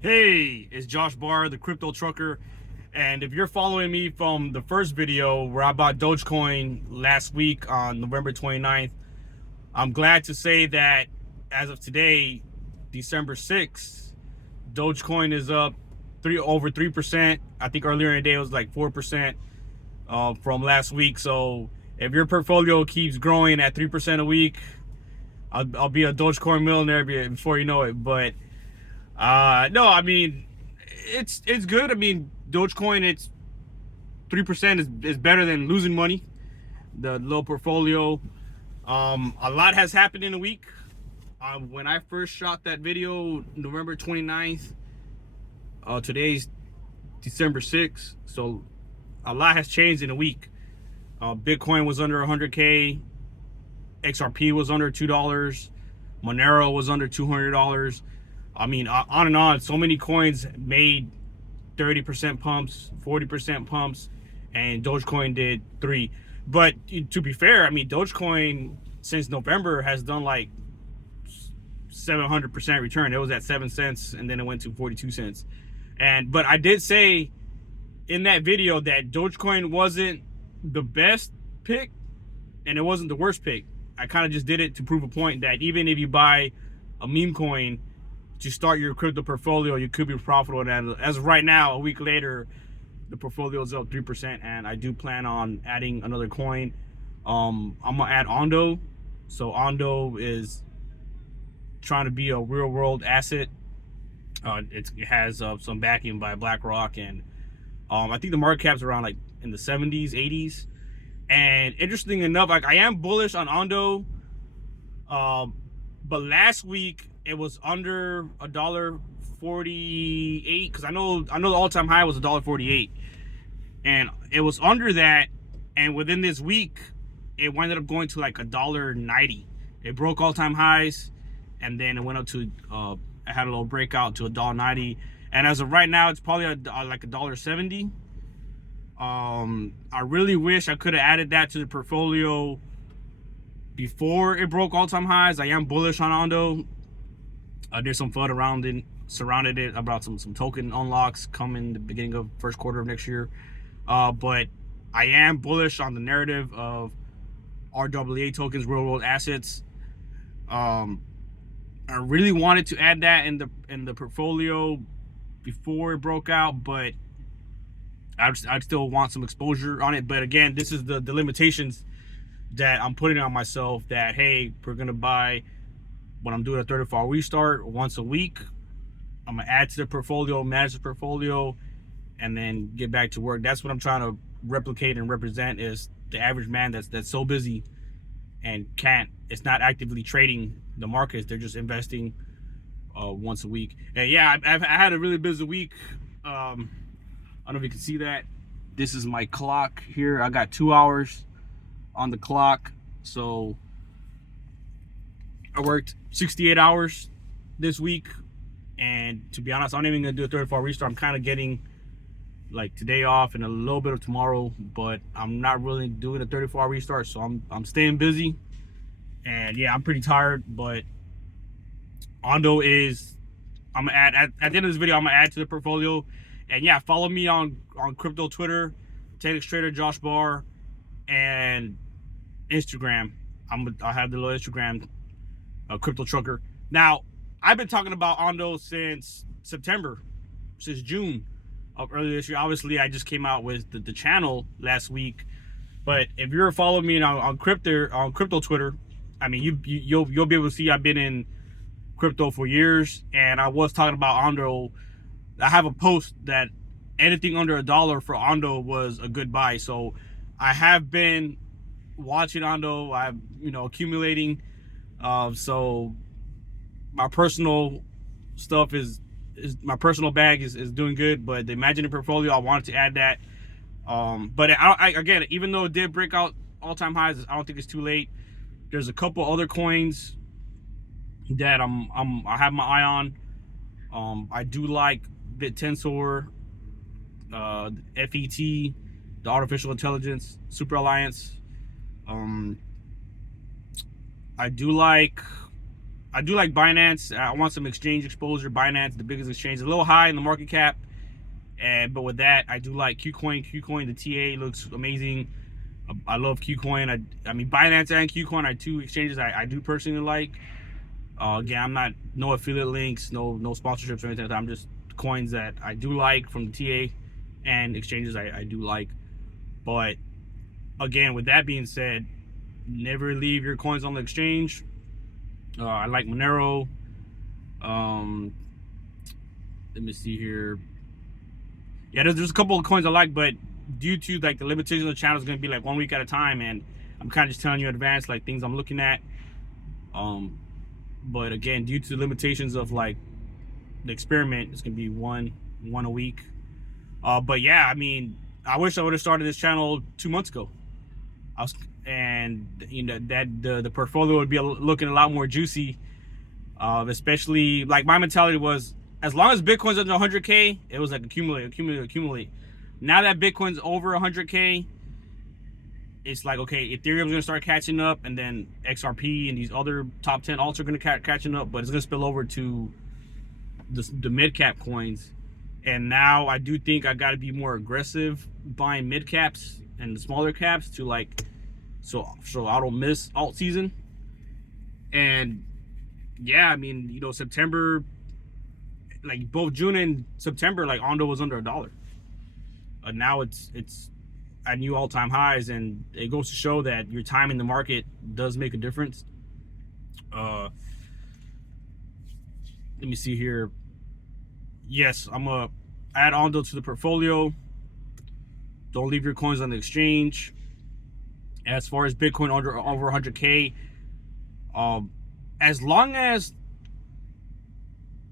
Hey, it's Josh Barr, the crypto trucker. And if you're following me from the first video where I bought Dogecoin last week on November 29th, I'm glad to say that as of today, December 6th, Dogecoin is up over 3%. I think earlier in the day it was like 4% from last week. So if your portfolio keeps growing at 3% a week, I'll be a Dogecoin millionaire before you know it. But no, I mean, it's good. I mean, Dogecoin, it's 3% is better than losing money. The low portfolio. A lot has happened in a week. When I first shot that video, November 29th, today's December 6th. So a lot has changed in a week. Bitcoin was under 100K. XRP was under $2. Monero was under $200. I mean, on and on. So many coins made 30% pumps, 40% pumps, and Dogecoin did 3. But to be fair, I mean, Dogecoin since November has done like 700% return. It was at 7 cents and then it went to 42 cents. But I did say in that video that Dogecoin wasn't the best pick and it wasn't the worst pick. I kind of just did it to prove a point that even if you buy a meme coin to start your crypto portfolio, you could be profitable. And as of right now, a week later, the portfolio is up 3%, and I do plan on adding another coin. I'm gonna add Ondo. So Ondo is trying to be a real world asset. It has some backing by BlackRock, and I think the market cap's around like in the 70s, 80s. And interesting enough, like I am bullish on Ondo, but last week it was under $1.48 because I know the all-time high was $1.48, and it was under that. And within this week, it ended up going to like $1.90. It broke all-time highs, and then it went up to it had a little breakout to $1.90. And as of right now, it's probably like $1.70. I really wish I could have added that to the portfolio before it broke all-time highs. I am bullish on Ondo. There's some FUD surrounded it about some token unlocks coming the beginning of first quarter of next year. But I am bullish on the narrative of RWA tokens, real world assets. I really wanted to add that in the portfolio before it broke out, but I still want some exposure on it. But again, this is the limitations that I'm putting on myself, that hey, we're gonna buy when I'm doing a 34-hour restart once a week. I'm gonna add to the portfolio, manage the portfolio, and then get back to work. That's what I'm trying to replicate and represent, is the average man that's so busy and it's not actively trading the markets. They're just investing once a week. And yeah, I had a really busy week. I don't know if you can see that. This is my clock here. I got 2 hours on the clock. So I worked 68 hours this week. And to be honest, I'm not even gonna do a 34-hour restart. I'm kind of getting like today off and a little bit of tomorrow, but I'm not really doing a 34-hour restart. So I'm staying busy. And yeah, I'm pretty tired, but Ondo is, I'm gonna add at the end of this video, I'm gonna add to the portfolio. And yeah, follow me on crypto Twitter, Technics Trader Josh Barr, and Instagram. I have the little Instagram, crypto trucker. Now, I've been talking about Ondo since September, since June of earlier this year. Obviously, I just came out with the channel last week. But if you're following me on crypto Twitter, I mean you'll be able to see I've been in crypto for years, and I was talking about Ondo. I have a post that anything under $1 for Ondo was a good buy. So I have been watching Ondo. I'm accumulating. So my personal stuff is my personal bag is doing good. But the imaginary portfolio, I wanted to add that. But again, even though it did break out all-time highs, I don't think it's too late. There's a couple other coins that I have my eye on. I do like BitTensor, FET, the Artificial Intelligence Super Alliance. I do like I do like Binance. I want some exchange exposure. Binance, the biggest exchange, a little high in the market cap, but with that, I do like Qcoin. Qcoin, the TA looks amazing. I love Qcoin. I mean, Binance and Qcoin are two exchanges I do personally like. Again, I'm not, no affiliate links, no sponsorships or anything like that. I'm just coins that I do like from the TA, and exchanges I do like. But again, with that being said, never leave your coins on the exchange. I like Monero. Let me see here. Yeah, there's a couple of coins I like, but due to like the limitations of the channel is going to be like 1 week at a time, and I'm kind of just telling you in advance like things I'm looking at. But again, due to the limitations of like the experiment, it's going to be one a week. But yeah, I mean, I wish I would have started this channel 2 months ago. And you know that the portfolio would be looking a lot more juicy. Especially like my mentality was, as long as Bitcoin's under 100K, it was like accumulate. Now that Bitcoin's over 100K, it's like, okay, Ethereum's gonna start catching up, and then XRP and these other top 10 alts are gonna catching up, but it's gonna spill over to the mid cap coins. And now I do think I got to be more aggressive buying mid caps and the smaller caps to like, so I don't miss alt season. And yeah, I mean, you know, September, like both June and September, like Ondo was under $1. Now it's at new all-time highs, and it goes to show that your time in the market does make a difference. Let me see here. Yes, I'm gonna add Ondo to the portfolio. Don't leave your coins on the exchange. As far as Bitcoin over 100K, as long as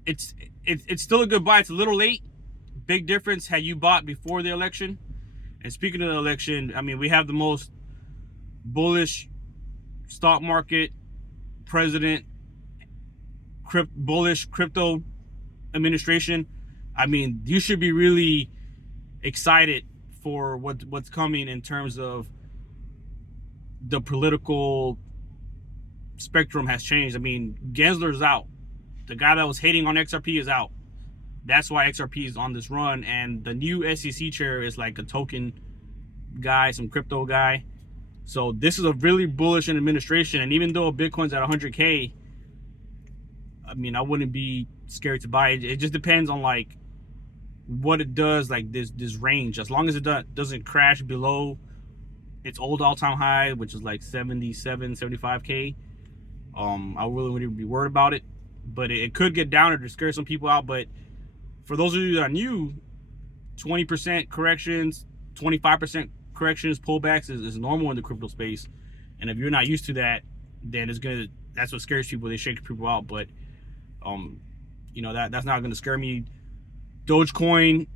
it's still a good buy. It's a little late. Big difference had you bought before the election. And speaking of the election, I mean, we have the most bullish stock market, president, bullish crypto administration. I mean, you should be really excited for what's coming in terms of the political spectrum has changed. I mean, Gensler's out. The guy that was hating on XRP is out. That's why XRP is on this run. And the new SEC chair is like a token guy, some crypto guy. So this is a really bullish administration. And even though Bitcoin's at 100K, I mean, I wouldn't be scared to buy it. It just depends on like what it does, like this range. As long as it doesn't crash below its old all-time high, which is like 75K, I really wouldn't be worried about it. But it could get down or to scare some people out. But for those of you that are new, 20% corrections, 25% corrections, pullbacks is normal in the crypto space. And if you're not used to that, then that's what scares people. They shake people out. But you know, that's not gonna scare me. Dogecoin,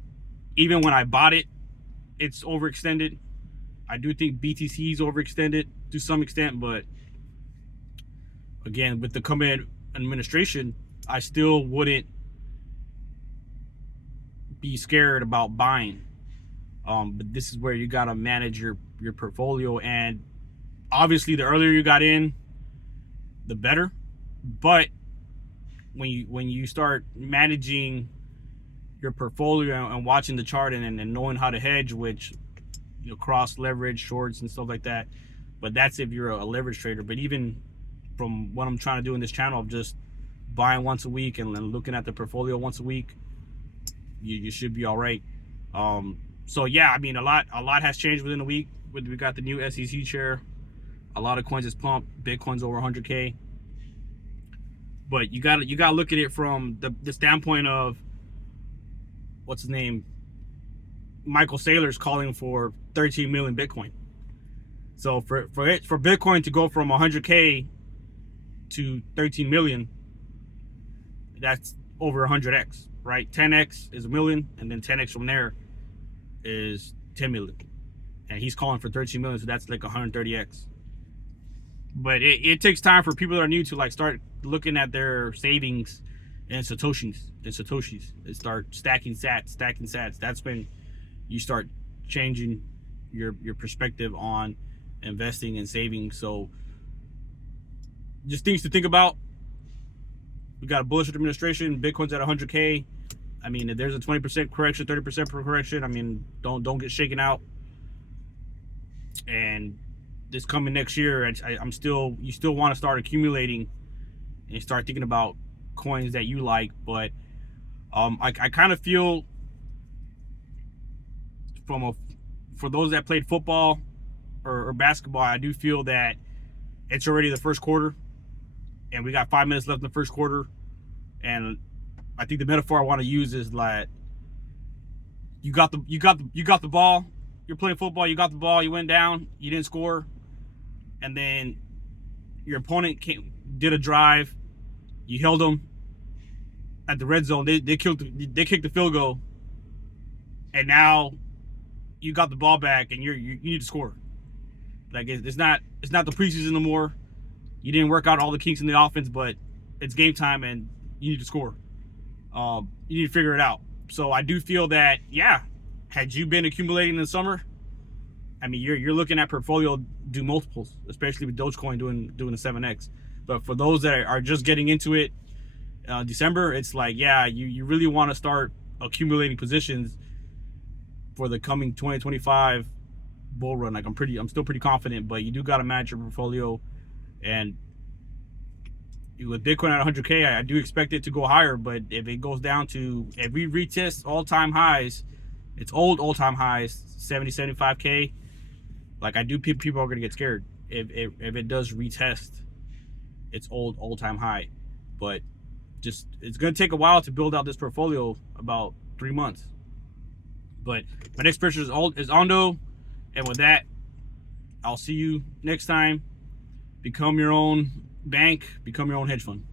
even when I bought it, it's overextended. I do think BTC is overextended to some extent, but again, with the coming administration, I still wouldn't be scared about buying. But this is where you gotta manage your portfolio, and obviously the earlier you got in, the better. But when you start managing your portfolio and watching the chart and knowing how to hedge, which, you know, cross leverage, shorts and stuff like that. But that's if you're a leverage trader. But even from what I'm trying to do in this channel of just buying once a week and looking at the portfolio once a week, you should be all right. So yeah, I mean, a lot has changed within a week. We got the new SEC chair. A lot of coins is pumped. Bitcoin's over 100K. But you gotta look at it from the standpoint of, what's his name? Michael Saylor's calling for 13 million Bitcoin. So for Bitcoin to go from 100K to 13 million, that's over 100x, right? 10x is a million, and then 10x from there is 10 million. And he's calling for 13 million, so that's like 130x. But it takes time for people that are new to like start looking at their savings and satoshis and start stacking sats. That's when you start changing your perspective on investing and saving. So just things to think about. We got a bullish administration. Bitcoin's at 100K. I mean, if there's a 20% correction, 30% correction, I mean, don't get shaken out. And this coming next year, you still want to start accumulating and start thinking about coins that you like. But I kind of feel for those that played football or basketball, I do feel that it's already the first quarter, and we got 5 minutes left in the first quarter. And I think the metaphor I want to use is like you got the ball. You're playing football. You got the ball. You went down. You didn't score, and then your opponent did a drive. You held them at the red zone. They kicked the field goal, and now you got the ball back, and you need to score. Like it's not the preseason no more. You didn't work out all the kinks in the offense, but it's game time, and you need to score. You need to figure it out. So I do feel that, yeah, had you been accumulating in the summer, I mean, you're looking at portfolio do multiples, especially with Dogecoin doing the 7x. But for those that are just getting into it, December, it's like, yeah, you really want to start accumulating positions for the coming 2025 bull run. Like I'm still pretty confident, but you do got to manage your portfolio. And with Bitcoin at 100K, I do expect it to go higher. But if it goes down to, if we retest all-time highs, it's all-time highs, 70, 75K, like I do, people are going to get scared if it does retest its all-time high. But just, it's going to take a while to build out this portfolio, about 3 months. But my next picture is Ondo. And with that, I'll see you next time. Become your own bank, become your own hedge fund.